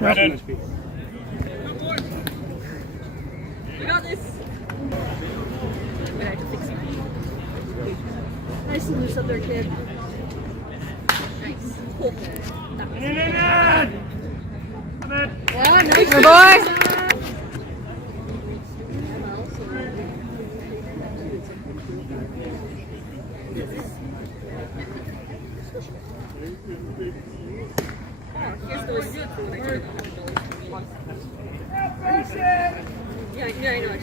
Brandon. We got this. Nice to loose up there, kid. Nice. Cool. Yeah, nice. Good boy. Here's the receipt for when I took Yeah, I know.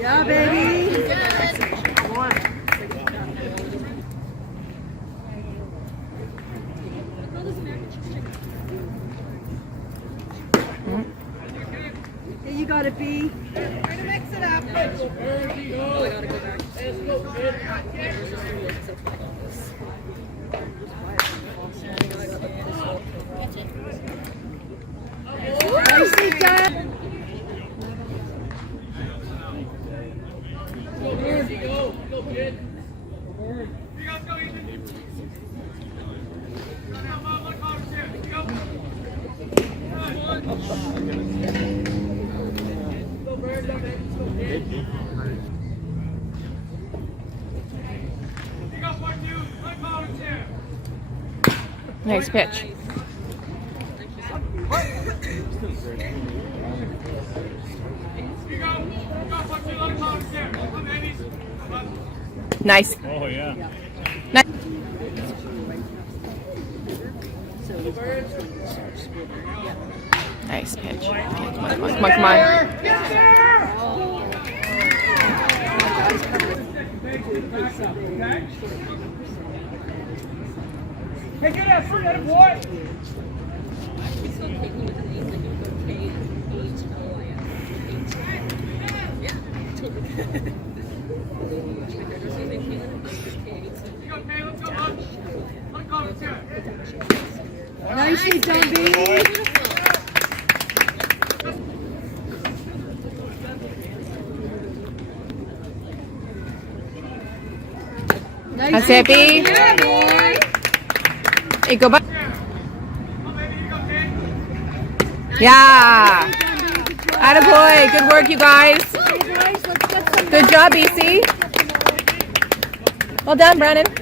Yeah, baby. Come on. Yeah, you got it, B. Try to mix it up. Oh, I gotta go back. Nicely done. Nice pitch. Nice. Oh, yeah. Nice. Nice pitch. Okay, come on. Hey, get that fruit, that boy! Nicely done, baby. That's it, B. Yeah, boy. Hey, go back. Yeah. Attaboy. Good work, you guys. Good job, BC. Well done, Brandon.